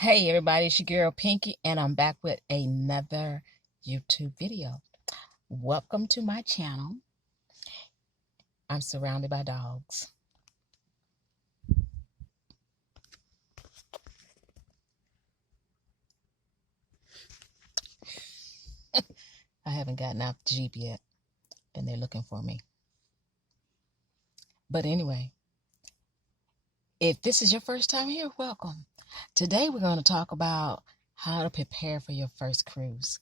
Hey everybody, it's your girl Pinky, and I'm back with another YouTube video. Welcome to my channel. I'm surrounded by dogs. I haven't gotten out the Jeep yet, and they're looking for me. But anyway, if this is your first time here, welcome. Today we're going to talk about how to prepare for your first cruise.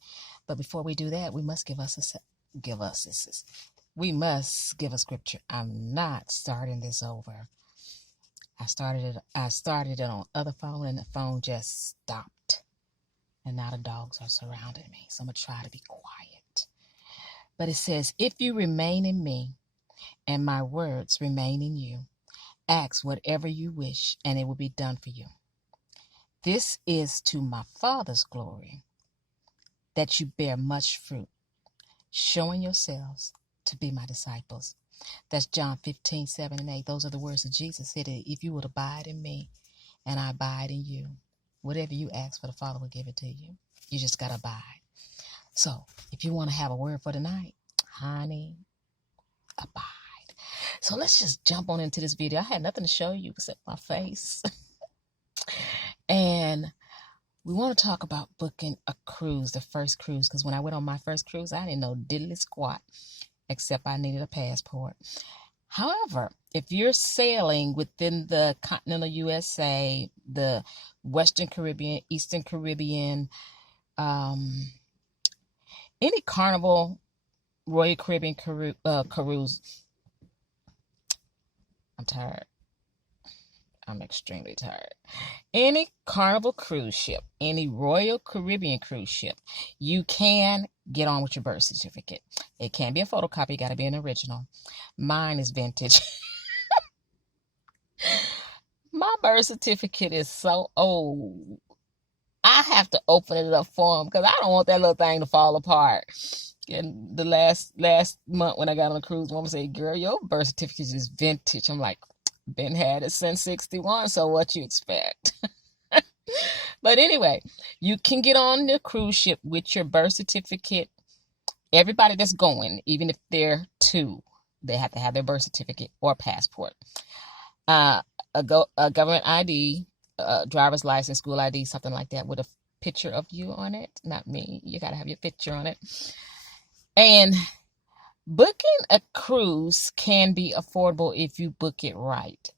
But before we do that, we must give a scripture. I'm not starting this over. I started it on other phone, and the phone just stopped. And now the dogs are surrounding me, so I'm going to try to be quiet. But it says, if you remain in me and my words remain in you, ask whatever you wish and it will be done for you. This is to my Father's glory, that you bear much fruit, showing yourselves to be my disciples. That's John 15:7-8. Those are the words of Jesus. He said, if you would abide in me and I abide in you, whatever you ask for, the Father will give it to you. You just got to abide. So if you want to have a word for tonight, honey, abide. So let's just jump on into this video. I had nothing to show you except my face. And we want to talk about booking a cruise, the first cruise, because when I went on my first cruise, I didn't know diddly squat, except I needed a passport. However, if you're sailing within the continental USA, the Western Caribbean, Eastern Caribbean, any Carnival, Royal Caribbean cruise, I'm tired. I'm extremely tired. Any Carnival cruise ship, any Royal Caribbean cruise ship, you can get on with your birth certificate. It can be a photocopy, you got to be an original. Mine is vintage. My birth certificate is so old. I have to open it up for them because I don't want that little thing to fall apart. And the last month when I got on a cruise, one said, girl, your birth certificate is vintage. I'm like, been had it since 61, so what you expect? But anyway, you can get on the cruise ship with your birth certificate. Everybody that's going, even if they're two, they have to have their birth certificate or passport. A government ID, driver's license, school ID, something like that, with a picture of you on it. Not me. You got to have your picture on it. And booking a cruise can be affordable if you book it right.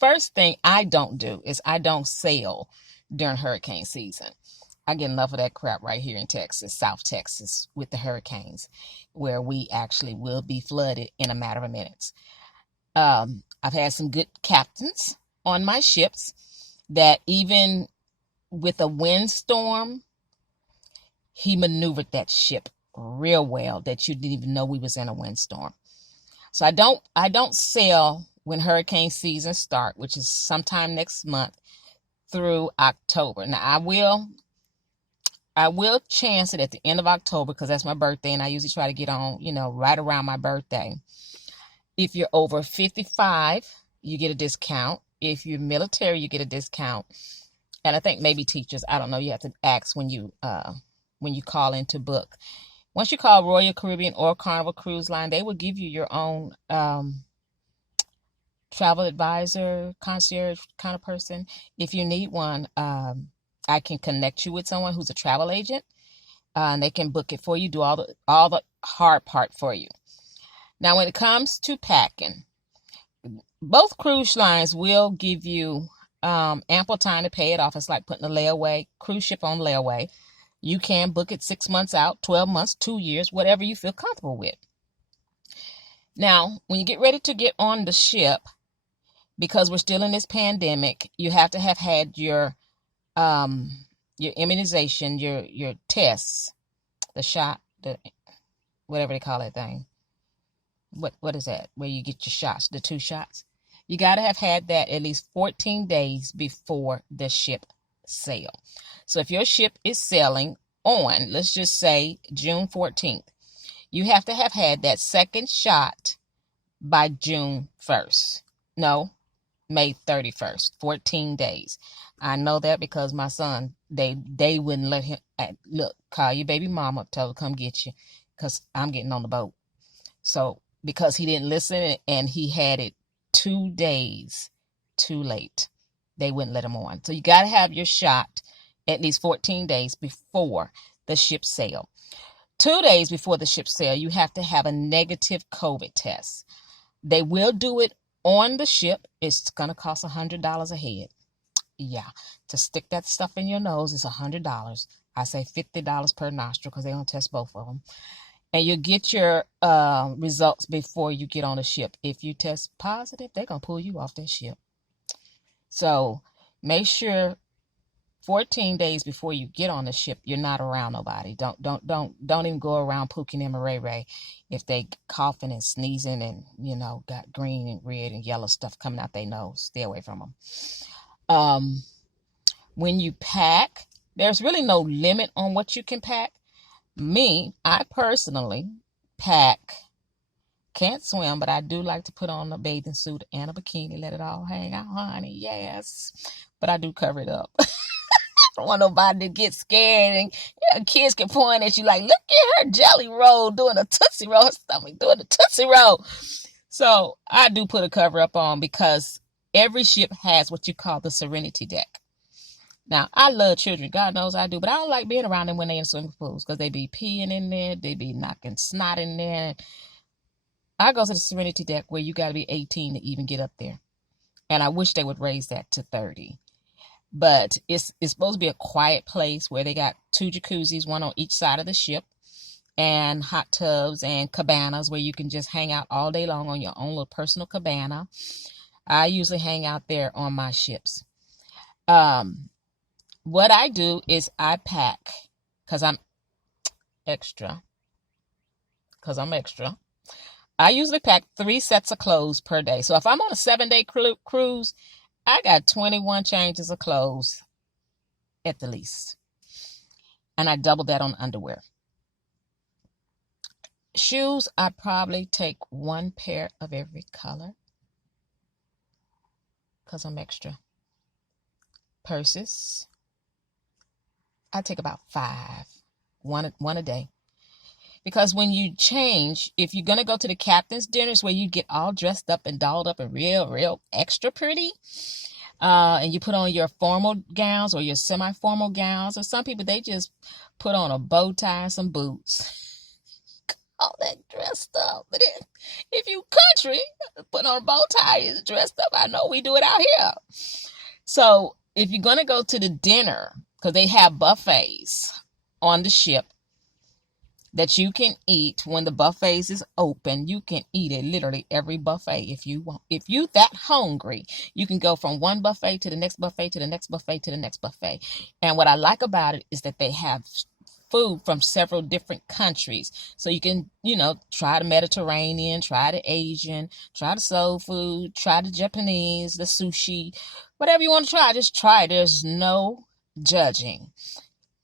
First thing I don't do is I don't sail during hurricane season. I get enough of that crap right here in Texas, South Texas, with the hurricanes, where we actually will be flooded in a matter of minutes. I've had some good captains on my ships that even with a windstorm, he maneuvered that ship real well that you didn't even know we was in a windstorm. So I don't sail when hurricane season start, which is sometime next month through October. Now I will chance it at the end of October because that's my birthday, and I usually try to get on, right around my birthday. If you're over 55, you get a discount. If you're military, you get a discount. And I think maybe teachers, I don't know, you have to ask when you call in to book. Once you call Royal Caribbean or Carnival Cruise Line, they will give you your own travel advisor, concierge kind of person. If you need one, I can connect you with someone who's a travel agent, and they can book it for you, do all the hard part for you. Now, when it comes to packing, both cruise lines will give you ample time to pay it off. It's like putting a layaway, cruise ship on layaway. You can book it 6 months out, 12 months, 2 years, whatever you feel comfortable with. Now, when you get ready to get on the ship, because we're still in this pandemic, you have to have had your immunization, your tests, the shot, whatever they call that thing. What is that? Where you get your shots, the 2 shots. You got to have had that at least 14 days before the ship sail. So if your ship is sailing on, let's just say June 14th, you have to have had that second shot by June 1st. No, May 31st, 14 days. I know that because my son, they wouldn't let him, look, call your baby mama, tell her to come get you, because I'm getting on the boat. So because he didn't listen and he had it 2 days too late, they wouldn't let him on. So you got to have your shot at least 14 days before the ship sail. 2 days before the ship sail, you have to have a negative COVID test. They will do it on the ship. It's going to cost $100 a head. Yeah, to stick that stuff in your nose is $100. I say $50 per nostril because they're going to test both of them. And you get your results before you get on the ship. If you test positive, they're going to pull you off that ship. So make sure 14 days before you get on the ship, you're not around nobody. Don't even go around Pookie and Ray if they coughing and sneezing and, got green and red and yellow stuff coming out their nose. Stay away from them. When you pack, there's really no limit on what you can pack. I personally pack, can't swim, but I do like to put on a bathing suit and a bikini, let it all hang out, honey, yes. But I do cover it up. I don't want nobody to get scared and kids can point at you like, look at her jelly roll doing a Tootsie Roll, her stomach doing a Tootsie Roll. So I do put a cover up on because every ship has what you call the Serenity Deck. Now, I love children. God knows I do. But I don't like being around them when they're in swimming pools because they be peeing in there. They be knocking snot in there. I go to the Serenity Deck where you got to be 18 to even get up there. And I wish they would raise that to 30. But it's supposed to be a quiet place where they got 2 jacuzzis, one on each side of the ship, and hot tubs and cabanas where you can just hang out all day long on your own little personal cabana. I usually hang out there on my ships. What I do is I pack because I'm extra. I usually pack 3 sets of clothes per day. So if I'm on a 7-day cruise, I got 21 changes of clothes at the least. And I double that on underwear. Shoes, I probably take 1 pair of every color because I'm extra. Purses, I take about 5, one a day. Because when you change, if you're going to go to the captain's dinners where you get all dressed up and dolled up and real extra pretty, and you put on your formal gowns or your semi-formal gowns, or some people, they just put on a bow tie and some boots. All that dressed up. But if you country, put on a bow tie is dressed up. I know we do it out here. So if you're going to go to the dinner, because they have buffets on the ship that you can eat when the buffets is open. You can eat it literally every buffet if you want. If you that hungry, you can go from one buffet to the next buffet to the next buffet to the next buffet. And what I like about it is that they have food from several different countries. So you can, try the Mediterranean, try the Asian, try the soul food, try the Japanese, the sushi, whatever you want to try, just try. There's no judging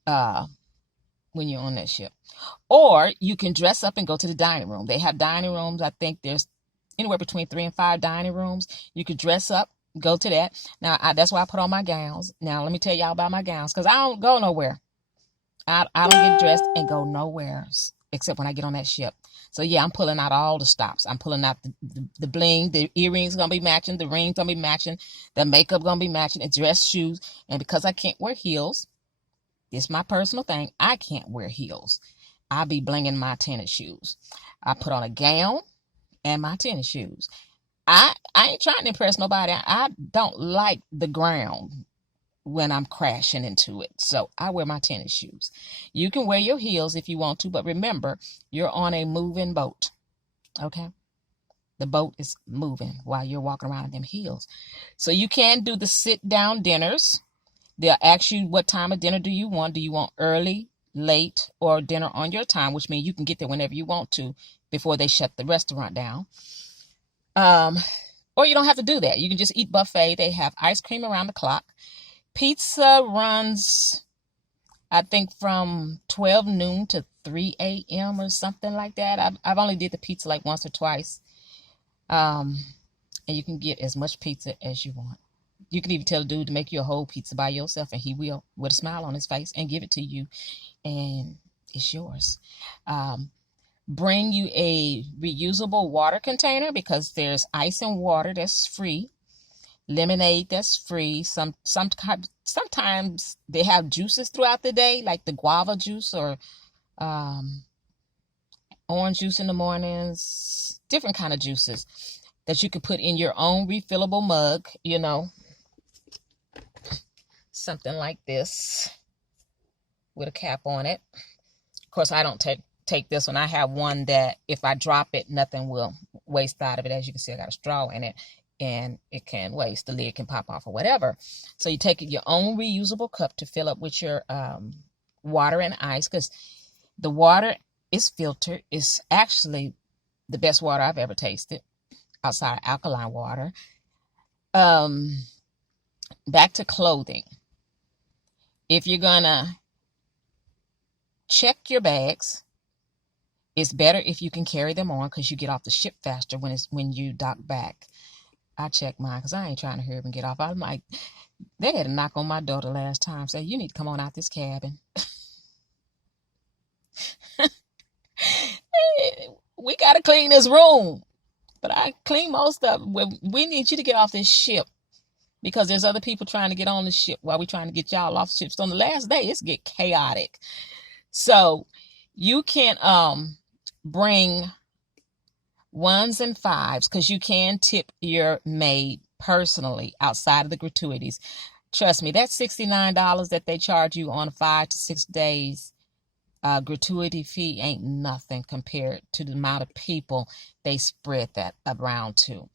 when you're on that ship. Or you can dress up and go to the dining room. They have dining rooms. I think there's anywhere between 3 and 5 dining rooms. You could dress up, go to that. Now, that's why I put on my gowns. Now, let me tell y'all about my gowns because I don't go nowhere. I don't get dressed and go nowhere except when I get on that ship. So, yeah, I'm pulling out all the stops. I'm pulling out the bling. The earrings going to be matching. The rings going to be matching. The makeup going to be matching. And dress shoes. And because I can't wear heels, it's my personal thing. I can't wear heels. I be blinging my tennis shoes. I put on a gown and my tennis shoes. I ain't trying to impress nobody. I don't like the ground when I'm crashing into it. So I wear my tennis shoes. You can wear your heels if you want to, but remember, you're on a moving boat. Okay? The boat is moving while you're walking around in them heels. So you can do the sit-down dinners. They'll ask you what time of dinner do you want. Do you want early, late, or dinner on your time, which means you can get there whenever you want to before they shut the restaurant down. Or you don't have to do that. You can just eat buffet. They have ice cream around the clock. Pizza runs, I think, from 12 noon to 3 a.m. or something like that. I've only did the pizza like once or twice. And you can get as much pizza as you want. You can even tell the dude to make you a whole pizza by yourself, and he will, with a smile on his face, and give it to you, and it's yours. Um, Bring you a reusable water container, because there's ice and water that's free, lemonade that's free. Sometimes they have juices throughout the day, like the guava juice or um, orange juice in the mornings, different kind of juices that you could put in your own refillable mug, something like this with a cap on it. Of course, I don't take this one. I have one that if I drop it, nothing will waste out of it. As you can see, I got a straw in it, and it can waste. The lid can pop off or whatever. So you take your own reusable cup to fill up with your water and ice, because the water is filtered. It's actually the best water I've ever tasted outside of alkaline water. Back to clothing. If you're gonna check your bags, it's better if you can carry them on, because you get off the ship faster when you dock back. I check mine because I ain't trying to hurry up and get off. I'm like, they had a knock on my door the last time, say, you need to come on out this cabin. We got to clean this room. But I clean most of it. We need you to get off this ship, because there's other people trying to get on the ship while we're trying to get y'all off ships. So on the last day, it's get chaotic. So you can bring ones and fives, because you can tip your maid personally outside of the gratuities. Trust me, that $69 that they charge you on 5 to 6 days gratuity fee ain't nothing compared to the amount of people they spread that around to.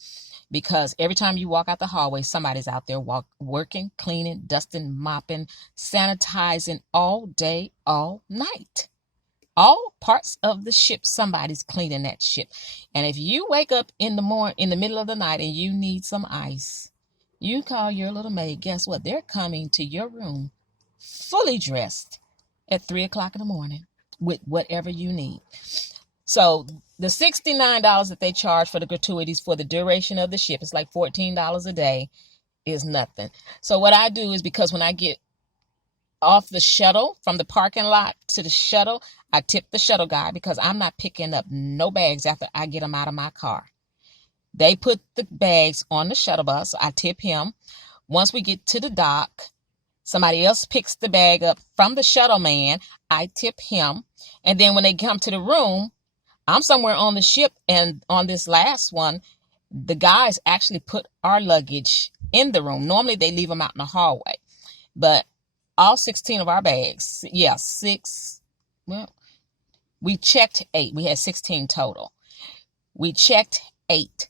Because every time you walk out the hallway, somebody's out there working, cleaning, dusting, mopping, sanitizing all day, all night. All parts of the ship, somebody's cleaning that ship. And if you wake up in the middle of the night, and you need some ice, you call your little maid. Guess what? They're coming to your room fully dressed at 3 o'clock in the morning with whatever you need. So the $69 that they charge for the gratuities for the duration of the ship, it's like $14 a day, is nothing. So what I do is, because when I get off the shuttle from the parking lot to the shuttle, I tip the shuttle guy, because I'm not picking up no bags after I get them out of my car. They put the bags on the shuttle bus. So I tip him. Once we get to the dock, somebody else picks the bag up from the shuttle man. I tip him. And then when they come to the room, I'm somewhere on the ship, and on this last one, the guys actually put our luggage in the room. Normally they leave them out in the hallway, but all 16 of our bags, we checked 8. We had 16 total. We checked 8,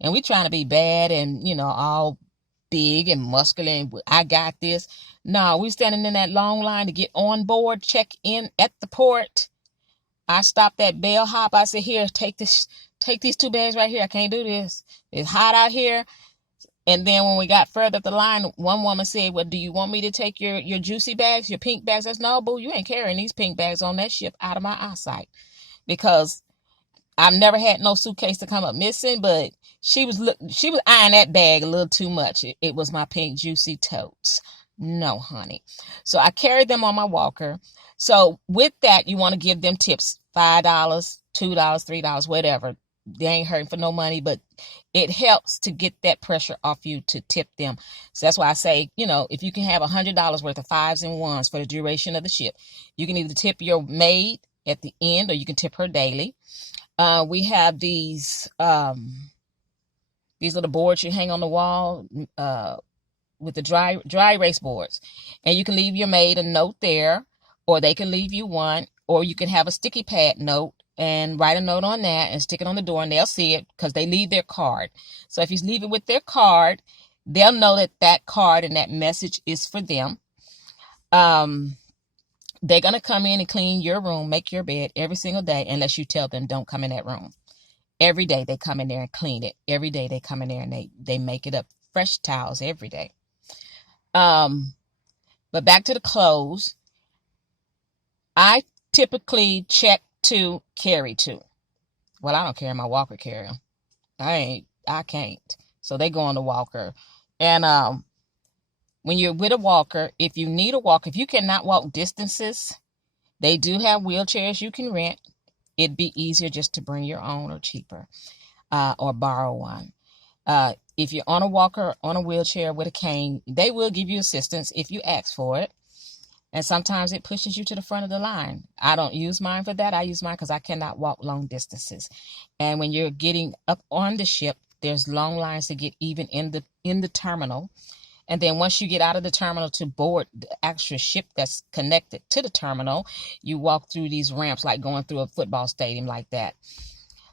and we trying to be bad and, all big and muscular, and I got this. No, we standing in that long line to get on board, check in at the port. I stopped that bellhop. I said, here, take these 2 bags right here. I can't do this. It's hot out here. And then when we got further up the line, one woman said, well, do you want me to take your juicy bags, your pink bags? I said, no, boo, you ain't carrying these pink bags on that ship out of my eyesight. Because I've never had no suitcase to come up missing, but she was eyeing that bag a little too much. It was my pink juicy totes. No, honey. So I carried them on my walker. So with that, you want to give them tips, $5, $2, $3, whatever. They ain't hurting for no money, but it helps to get that pressure off you to tip them. So that's why I say, if you can have $100 worth of 5s and 1s for the duration of the ship, you can either tip your maid at the end, or you can tip her daily. We have these little boards you hang on the wall with the dry erase boards, and you can leave your maid a note there, or they can leave you one, or you can have a sticky pad note and write a note on that and stick it on the door, and they'll see it because they leave their card. So if you leave it with their card, they'll know that card and that message is for them. They're going to come in and clean your room, make your bed every single day, unless you tell them don't come in that room. Every day they come in there and clean it. Every day they come in there and they make it up. Fresh towels every day. But back to the clothes. I typically check to carry to. Well, I don't carry my walker carrier. I can't. So they go on the walker. And when you're with a walker, if you need a walker, if you cannot walk distances, they do have wheelchairs you can rent. It'd be easier just to bring your own or cheaper, or borrow one. If you're on a walker, on a wheelchair with a cane, they will give you assistance if you ask for it. And sometimes it pushes you to the front of the line. I don't use mine for that. I use mine because I cannot walk long distances. And when you're getting up on the ship, there's long lines to get even in the terminal. And then once you get out of the terminal to board the actual ship that's connected to the terminal, you walk through these ramps like going through a football stadium like that.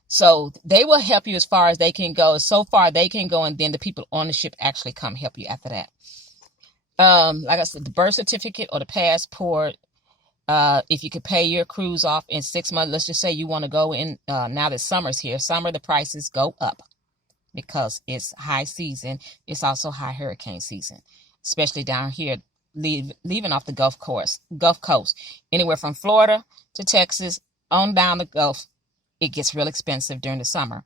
So they will help you as far as they can go. So far they can go, and then the people on the ship actually come help you after that. Like I said, the birth certificate or the passport, if you could pay your cruise off in 6 months, let's just say you want to go in, now that summer's here. Summer, the prices go up because it's high season. It's also high hurricane season, especially down here, leaving off the Gulf Coast, anywhere from Florida to Texas on down the Gulf. It gets real expensive during the summer.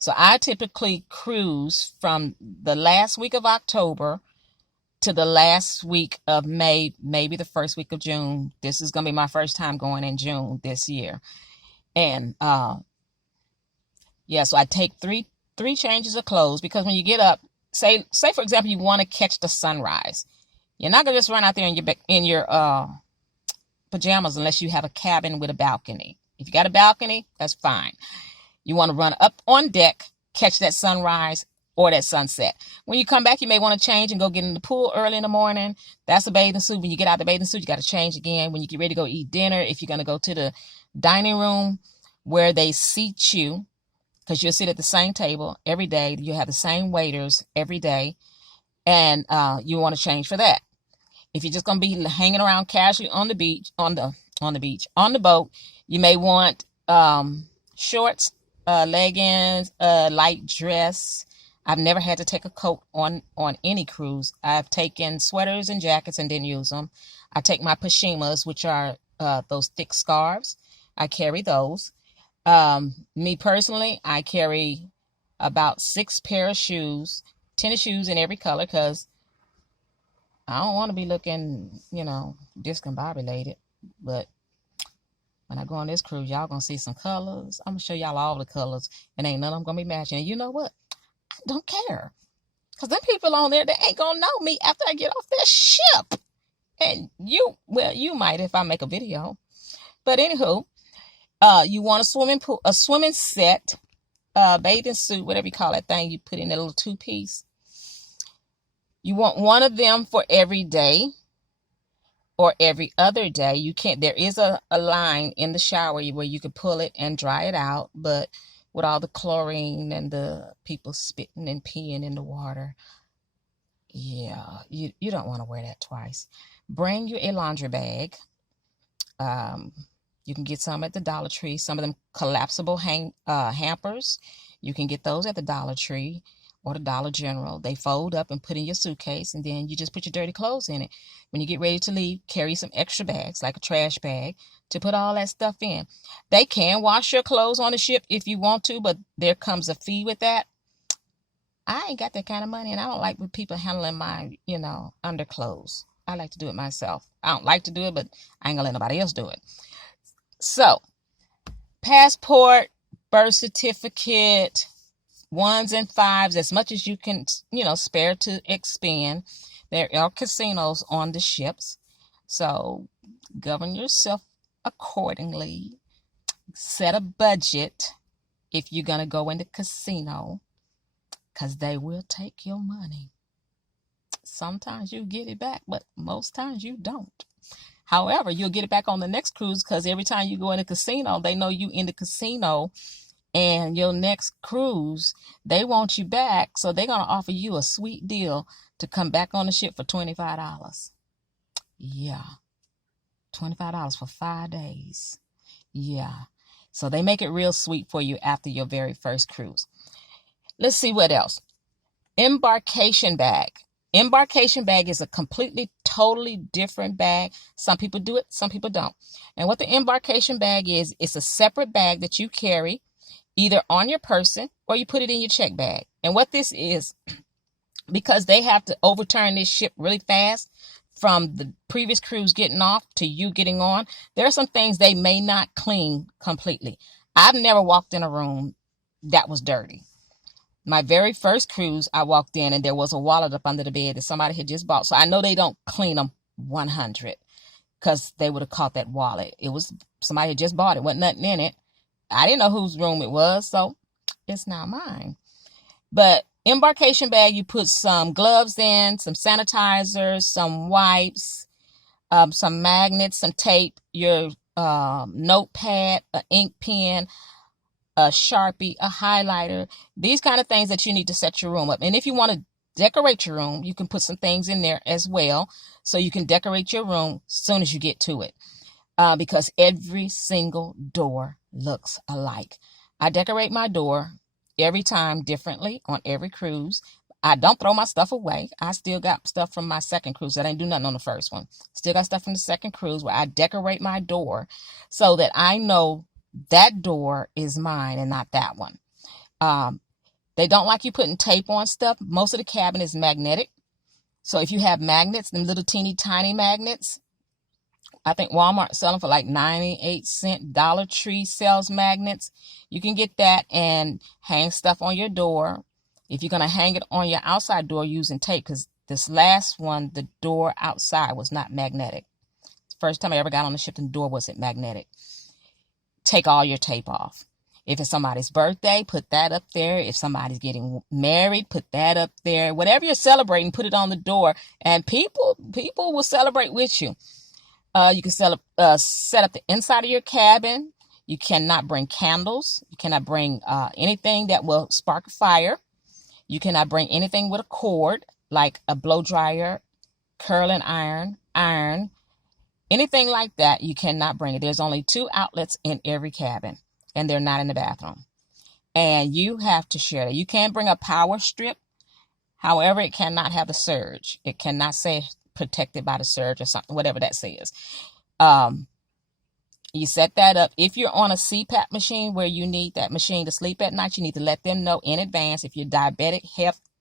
So I typically cruise from the last week of October to the last week of May, maybe the first week of June. This is going to be my first time going in June this year. And so I take three changes of clothes, because when you get up, say for example, you want to catch the sunrise. You're not going to just run out there in your pajamas unless you have a cabin with a balcony. If you got a balcony, that's fine. You want to run up on deck, catch that sunrise or that sunset. When you come back, you may want to change and go get in the pool early in the morning. That's a bathing suit. When you get out of the bathing suit, you got to change again. When you get ready to go eat dinner, if you're going to go to the dining room where they seat you, because you'll sit at the same table every day. You have the same waiters every day, and you want to change for that. If you're just going to be hanging around casually on the beach, on the boat, you may want shorts, leggings, light dress. I've never had to take a coat on any cruise. I've taken sweaters and jackets and didn't use them. I take my pashimas, which are those thick scarves. I carry those. Me personally, I carry about 6 pair of shoes, tennis shoes in every color, because I don't want to be looking, discombobulated. But when I go on this cruise, y'all gonna see some colors. I'm gonna show y'all all the colors, and ain't none of them gonna be matching. And you know what? I don't care, because them people on there, they ain't gonna know me after I get off that ship. And you might if I make a video. But anywho, you want a swimming set, bathing suit, whatever you call that thing you put in that little 2-piece. You want one of them for every day or every other day. There is a line in the shower where you can pull it and dry it out, but with all the chlorine and the people spitting and peeing in the water, yeah, you don't want to wear that twice. Bring you a laundry bag. You can get some at the Dollar Tree. Some of them collapsible hampers. You can get those at the Dollar Tree or the Dollar General. They fold up and put in your suitcase, and then you just put your dirty clothes in it. When you get ready to leave, carry some extra bags, like a trash bag, to put all that stuff in. They can wash your clothes on the ship if you want to, but there comes a fee with that. I ain't got that kind of money, and I don't like with people handling my, underclothes. I like to do it myself. I don't like to do it, but I ain't gonna let nobody else do it. So, passport, birth certificate, 1s and 5s, as much as you can, spare to expend. There are casinos on the ships, so govern yourself accordingly. Set a budget if you're going to go in the casino, because they will take your money. Sometimes you get it back, but most times you don't. However, you'll get it back on the next cruise, because every time you go in the casino, they know you in the casino, and your next cruise, they want you back, so they're going to offer you a sweet deal to come back on the ship for $25. Yeah, $25 for 5 days. Yeah, so they make it real sweet for you after your very first cruise. Let's see what else. Embarkation bag. Embarkation bag is a completely, totally different bag. Some people do it, some people don't. And what the embarkation bag is, it's a separate bag that you carry either on your person or you put it in your check bag. And what this is, because they have to overturn this ship really fast from the previous cruise getting off to you getting on. There are some things they may not clean completely. I've never walked in a room that was dirty. My very first cruise, I walked in and there was a wallet up under the bed that somebody had just bought. So I know they don't clean them 100 because they would have caught that wallet. It was somebody had just bought it. Wasn't nothing in it. I didn't know whose room it was, so it's not mine. But embarkation bag, you put some gloves in, some sanitizers, some wipes, some magnets, some tape, your notepad, an ink pen, a Sharpie, a highlighter, these kind of things that you need to set your room up. And if you want to decorate your room, you can put some things in there as well, so you can decorate your room as soon as you get to it, because every single door looks alike. I decorate my door every time differently on every cruise. I don't throw my stuff away. I still got stuff from my second cruise. I didn't do nothing on the first one. Still got stuff from the second cruise where I decorate my door so that I know that door is mine and not that one. They don't like you putting tape on stuff. Most of the cabin is magnetic. So if you have magnets, them little teeny tiny magnets, I think Walmart selling for like 98 cents. Dollar Tree sells magnets. You can get that and hang stuff on your door. If you're going to hang it on your outside door using tape, because this last one, the door outside was not magnetic. First time I ever got on the ship, the door wasn't magnetic. Take all your tape off. If it's somebody's birthday, put that up there. If somebody's getting married, put that up there. Whatever you're celebrating, put it on the door, and people will celebrate with you. You can set up the inside of your cabin. You cannot bring candles. You cannot bring anything that will spark a fire. You cannot bring anything with a cord, like a blow dryer, curling iron, anything like that. You cannot bring it. There's only 2 outlets in every cabin, and they're not in the bathroom. And you have to share that. You can bring a power strip. However, it cannot have the surge. It cannot say protected by the surge or something, whatever that says. You set that up. If you're on a CPAP machine where you need that machine to sleep at night, you need to let them know in advance. If you're diabetic,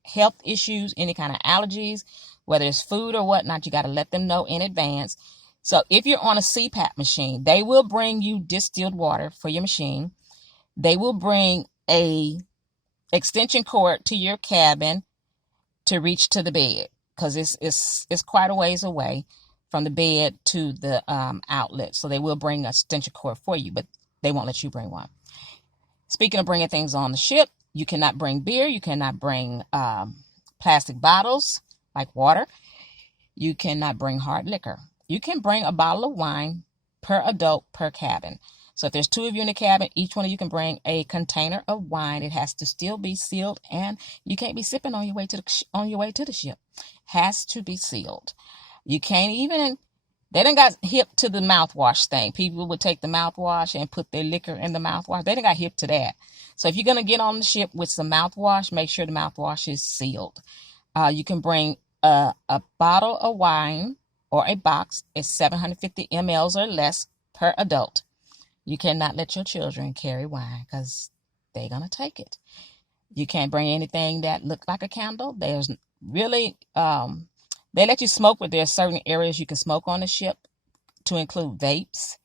health issues, any kind of allergies, whether it's food or whatnot, you got to let them know in advance. So if you're on a CPAP machine, they will bring you distilled water for your machine. They will bring a extension cord to your cabin to reach to the bed, because it's quite a ways away from the bed to the outlet. So they will bring a extension cord for you, but they won't let you bring one. Speaking of bringing things on the ship, you cannot bring beer. You cannot bring plastic bottles like water. You cannot bring hard liquor. You can bring a bottle of wine per adult per cabin. So if there's 2 of you in the cabin, each one of you can bring a container of wine. It has to still be sealed, and you can't be sipping on your way to the ship. Has to be sealed. You can't even, they done got hip to the mouthwash thing. People would take the mouthwash and put their liquor in the mouthwash. They done got hip to that. So if you're going to get on the ship with some mouthwash, make sure the mouthwash is sealed. You can bring a bottle of wine or a box. It's 750 mLs or less per adult. You cannot let your children carry wine because they're going to take it. You can't bring anything that looks like a candle. There's really, they let you smoke, but there's certain areas you can smoke on the ship, to include vapes.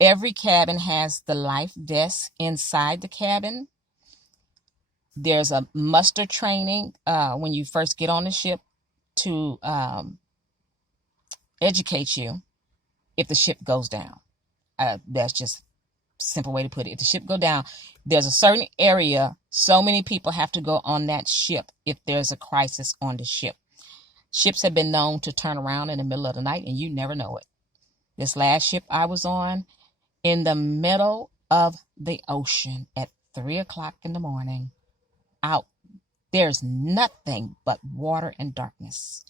Every cabin has the life vest inside the cabin. There's a muster training when you first get on the ship to educate you if the ship goes down. That's just a simple way to put it. If the ship go down, there's a certain area, so many people have to go on that ship if there's a crisis on the ship. Ships have been known to turn around in the middle of the night, and you never know it. This last ship I was on, in the middle of the ocean at 3 o'clock in the morning, out, there's nothing but water and darkness.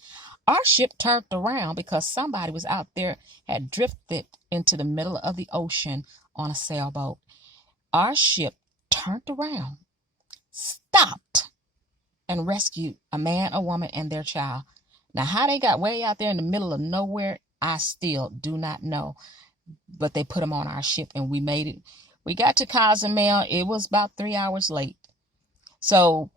Our ship turned around because somebody was out there, had drifted into the middle of the ocean on a sailboat. Our ship turned around, stopped, and rescued a man, a woman, and their child. Now, how they got way out there in the middle of nowhere, I still do not know. But they put them on our ship, and we made it. We got to Cozumel. It was about 3 hours late. So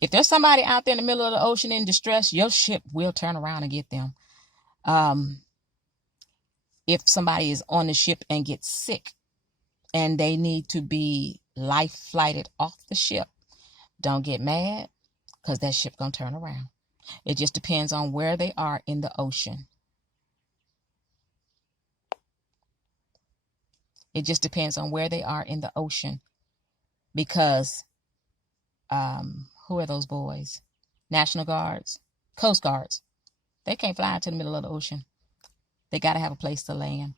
If there's somebody out there in the middle of the ocean in distress, your ship will turn around and get them. If somebody is on the ship and gets sick and they need to be life flighted off the ship, don't get mad, because that ship gonna turn around. It just depends on where they are in the ocean. It just depends on where they are in the ocean, because who are those boys? National Guards, Coast Guards. They can't fly into the middle of the ocean. They got to have a place to land.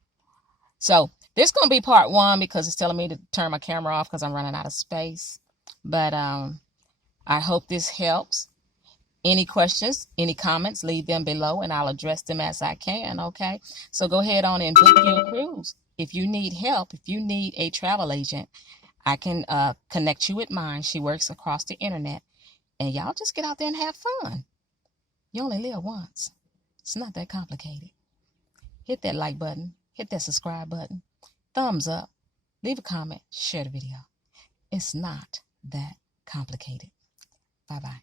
So this is going to be part 1, because it's telling me to turn my camera off because I'm running out of space. But I hope this helps. Any questions, any comments, leave them below and I'll address them as I can, okay? So go ahead on and book your cruise. If you need help, if you need a travel agent, I can connect you with mine. She works across the internet. And y'all just get out there and have fun. You only live once. It's not that complicated. Hit that like button. Hit that subscribe button. Thumbs up. Leave a comment. Share the video. It's not that complicated. Bye-bye.